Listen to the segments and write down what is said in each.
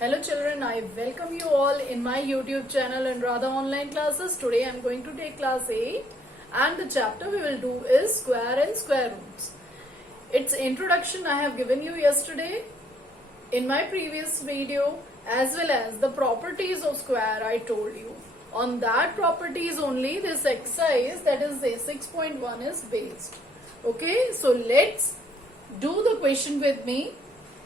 Hello children, I welcome you all in my YouTube channel and Radha Online Classes. Today I am going to take class 8 and the chapter we will do is square and square roots. Its introduction I have given you yesterday in my previous video, as well as the properties of square I told you. On that properties only this exercise, that is a 6.1, is based. Okay, so let's do the question with me.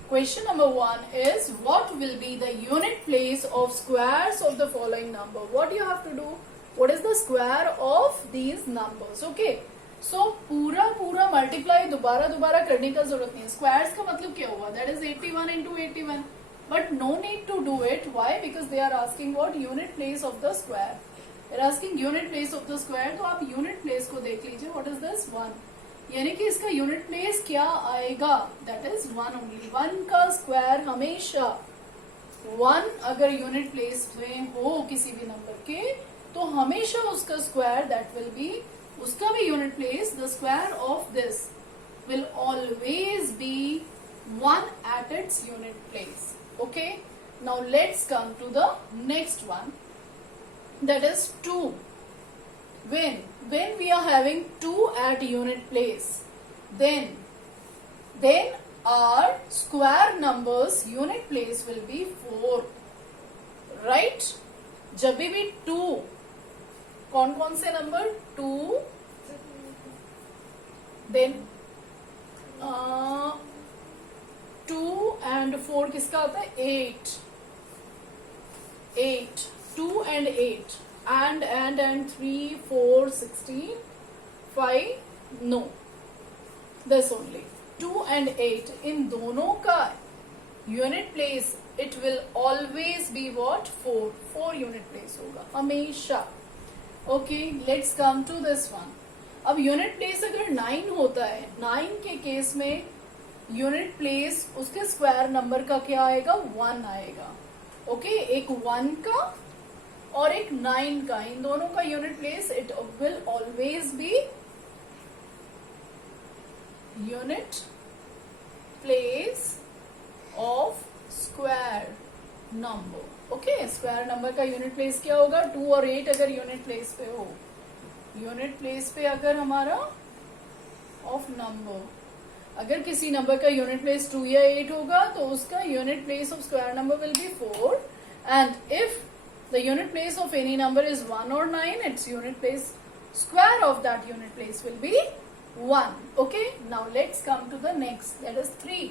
Question number 1 is, what will be the unit place of squares of the following number? What you have to do? What is the square of these numbers? Okay. So पूरा multiply दोबारा करने का जरूरत नहीं है. Squares का मतलब क्या हुआ? That is 81 into 81. But no need to do it. Why? Because they are asking what unit place of the square. They are asking unit place of the square. तो आप unit place को देख लीजिए. What is this? 1. यानी कि इसका unit place क्या आएगा? That is 1 only. 1 का स्क्वायर हमेशा 1 अगर यूनिट प्लेस में हो किसी भी नंबर के, तो हमेशा उसका स्क्वायर दैट विल बी, उसका भी unit place, the square of this will always be 1 at its unit place. Okay, now let's come to the next one, that is 2. When we are having 2 at unit place, then our square numbers unit place will be 4, right? जब भी 2, कौन से number 2, then 2 and 4 किसका आता है? 8. 2 and 8. And 3, 4, 16, 5, no, this only. 2 and 8, in दोनों का unit place it will always be what? 4 unit place होगा हमेशा. Okay, let's come to this one. अब unit place अगर 9 होता है, 9 के केस में unit place उसके square number का क्या आएगा? 1 आएगा. Okay, एक 1 का और एक 9 का, इन दोनों का unit place it will always B unit place of square number. Okay, square number का यूनिट प्लेस क्या होगा? 2 और 8 अगर यूनिट प्लेस पे हो, यूनिट प्लेस पे अगर हमारा ऑफ नंबर, अगर किसी नंबर का यूनिट प्लेस 2 या 8 होगा तो उसका unit place of square number will be 4. And if the unit place of any number is 1 or 9, its unit place, square of that unit place will be 1. Okay, now let's come to the next, that is 3.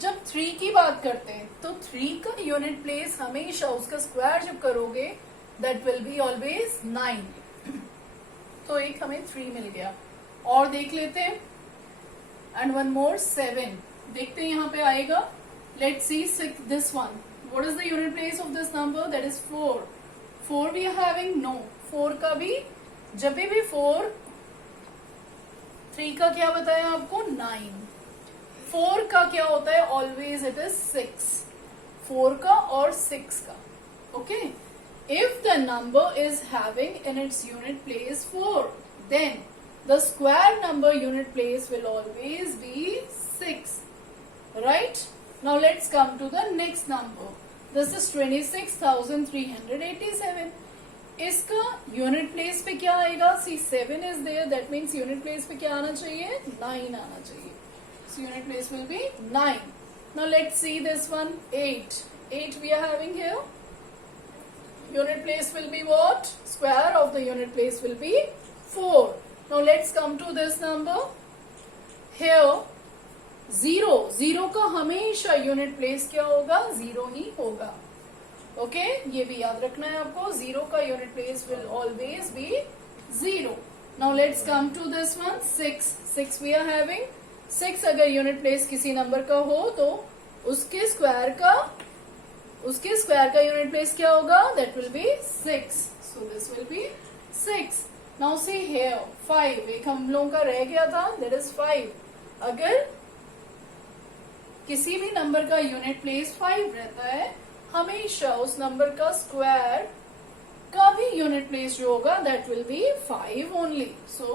जब 3 की बात करते हैं तो 3 का unit place हमेशा उसका square जब करोगे that will be always 9. तो एक हमें 3 मिल गया. और देख लेते हैं, and one more 7. देखते हैं यहाँ पे आएगा. Let's see this one. What is the unit place of this number? That is 4. 4 we are having? No. 4 का भी, जब भी 4, 3 का क्या बताया आपको? 9. 4 का क्या होता है? Always it is 6. 4 का और 6 का. Okay. If the number is having in its unit place 4, then the square number unit place will always be 6. Right? Now let's come to the next number. This is 26,387. इसका unit place पे क्या आएगा? See, 7 is there. That means unit place पे क्या आना चाहिए? 9 आना चाहिए. So unit place will be 9. Now let's see this one. 8. 8 we are having here. Unit place will be what? Square of the unit place will be 4. Now let's come to this number. Here 0 का हमेशा unit place क्या होगा? 0 ही होगा. Okay, ये भी याद रखना है आपको. 0 का unit place will always be 0. Now let's come to this one. 6 we are having. 6 अगर यूनिट प्लेस किसी नंबर का हो तो उसके स्क्वायर का यूनिट प्लेस क्या होगा? That will B 6. So this will be 6. Now see here 5. एक हम लोगों का रह गया था, दैट इज 5. अगर किसी भी नंबर का यूनिट प्लेस 5 रहता है, हमेशा उस नंबर का स्क्वायर का भी यूनिट प्लेस जो होगा that will be 5 only. So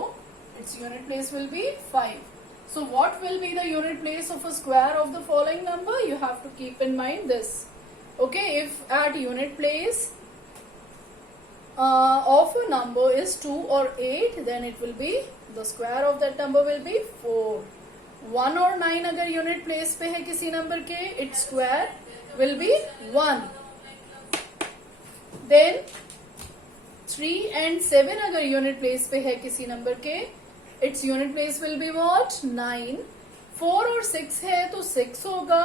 its unit place will be 5. So what will be the unit place of a square of the following number? You have to keep in mind this. Okay, if at unit place of a number is 2 or 8, then it will be, the square of that number will be 4. 1 और 9 अगर unit place पे है किसी number के, its square will be 1. Then 3 and 7 अगर unit place पे है किसी नंबर के, it's unit place will be what, 9. 4 और 6 है तो 6 होगा,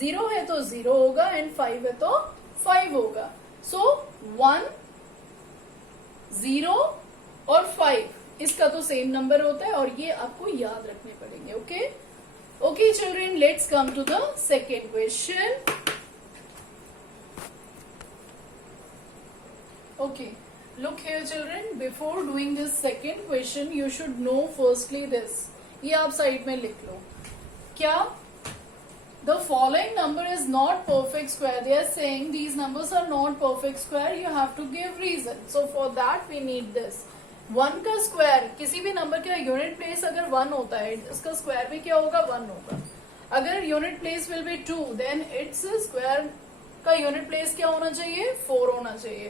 0 है तो 0 होगा, एंड 5 है तो 5 होगा. सो 1, 0 और 5 इसका तो सेम नंबर होता है, और ये आपको याद रखने पड़ेंगे. Okay okay children, let's come to the second question. Okay, look here children, before doing this second question you should know firstly this. ये आप साइड में लिख लो. क्या? The following number is not perfect square. They are saying these numbers are not perfect square. You have to give reason. So for that we need this. 1 का square, किसी भी number का unit place अगर 1 होता है, इसका square भी क्या होगा, 1 होगा. अगर unit place will be 2, then its square का यूनिट प्लेस क्या होना चाहिए, 4 होना चाहिए.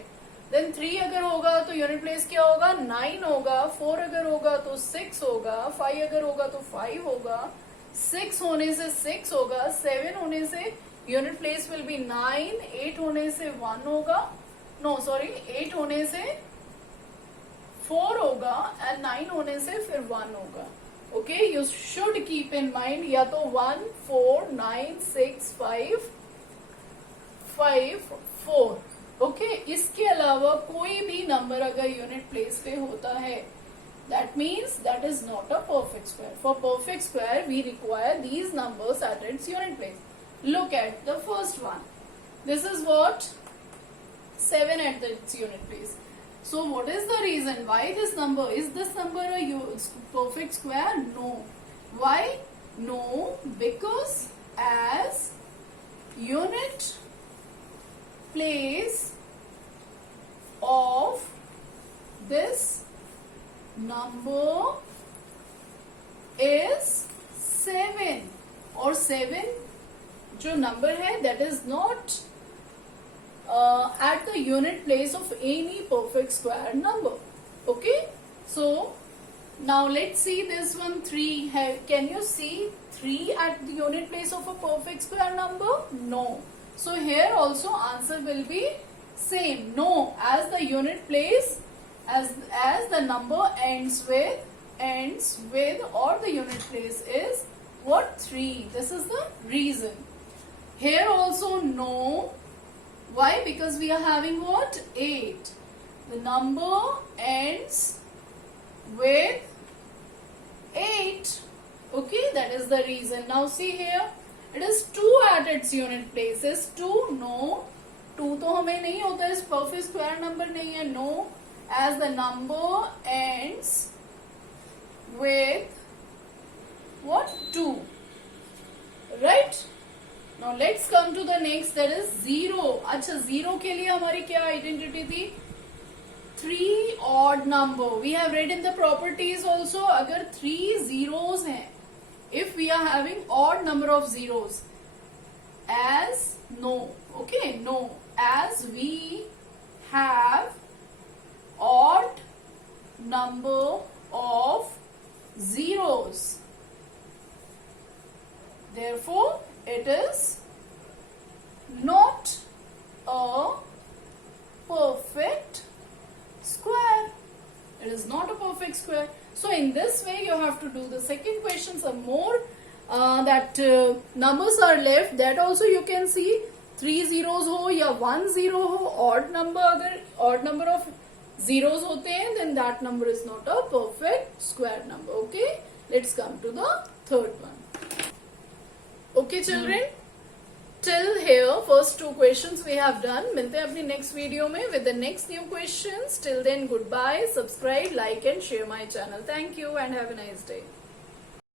देन 3 अगर होगा तो यूनिट प्लेस क्या होगा, 9 होगा. 4 अगर होगा तो 6 होगा. 5 अगर होगा तो 5 होगा. 6 होने से 6 होगा. 7 होने से यूनिट प्लेस विल बी 9. 8 होने से 1 होगा, नो सॉरी 8 होने से 4 होगा, एंड 9 होने से फिर 1 होगा. Okay, you should keep in mind, या तो 1, 4, 9, 6, 5, 5, 4. ओके, इसके अलावा कोई भी नंबर अगर यूनिट प्लेस पे होता है, that means that is not a perfect square. For perfect square we require these numbers at its unit place. Look at the first one. This is what, 7 at its unit place. So what is the reason why this number, is this number a perfect square? No. Why? No, because as unit place of this number is 7, और 7 जो number है that is not at the unit place of any perfect square number. Okay, so now let's see this one. 3 can you see 3 at the unit place of a perfect square number? No. So here also answer will be same, no, as the unit place, as the number ends with or the unit place is what, 3. This is the reason. Here also no. Why? Because we are having what, 8. The number ends with 8. Okay, that is the reason. Now see here, it is 2 at its unit place. Is 2? No. 2 तो हमें नहीं होता, इस perfect square number नहीं है. No, as the number ends with what, 2. Right? Now let's come to the next, that is 0. अच्छा, 0 के लिए हमारी क्या आइडेंटिटी थी, 3 odd number. We have read in the properties also, अगर 3 zeros हैं, if we are having odd number of zeros, as no, okay, no, as we have odd number of zeros, therefore it is not a perfect square. It is not a perfect square. So in this way you have to do the second question some more, that numbers are left, that also you can see 3 zeros हो या 1 zero हो, odd number, अगर odd number of zeros होते हैं, then that number is not a perfect square number. Okay, let's come to the third one. Okay children, till here first 2 questions we have done. मिलते हैं अपनी next video में with the next new questions. Till then, goodbye, subscribe, like and share my channel. Thank you and have a nice day.